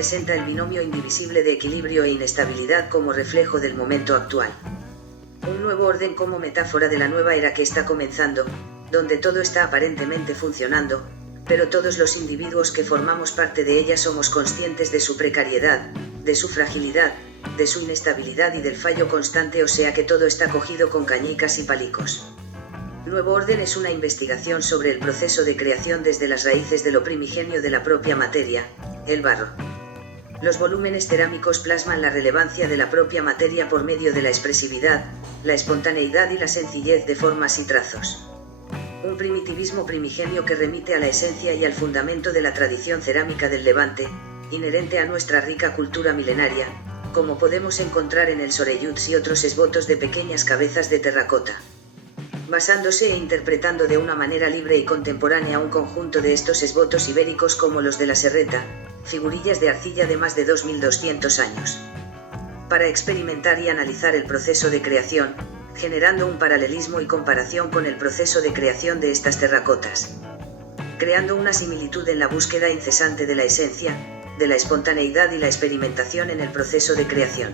presenta el binomio indivisible de equilibrio e inestabilidad como reflejo del momento actual. Un nuevo orden como metáfora de la nueva era que está comenzando, donde todo está aparentemente funcionando, pero todos los individuos que formamos parte de ella somos conscientes de su precariedad, de su fragilidad, de su inestabilidad y del fallo constante, o sea que todo está cogido con cañicas y palicos. Nuevo orden es una investigación sobre el proceso de creación desde las raíces de lo primigenio de la propia materia, el barro. Los volúmenes cerámicos plasman la relevancia de la propia materia por medio de la expresividad, la espontaneidad y la sencillez de formas y trazos. Un primitivismo primigenio que remite a la esencia y al fundamento de la tradición cerámica del Levante, inherente a nuestra rica cultura milenaria, como podemos encontrar en el Soreyuts y otros esbotos de pequeñas cabezas de terracota. Basándose e interpretando de una manera libre y contemporánea un conjunto de estos esbotos ibéricos como los de la Serreta, figurillas de arcilla de más de 2200 años. Para experimentar y analizar el proceso de creación, generando un paralelismo y comparación con el proceso de creación de estas terracotas. Creando una similitud en la búsqueda incesante de la esencia, de la espontaneidad y la experimentación en el proceso de creación.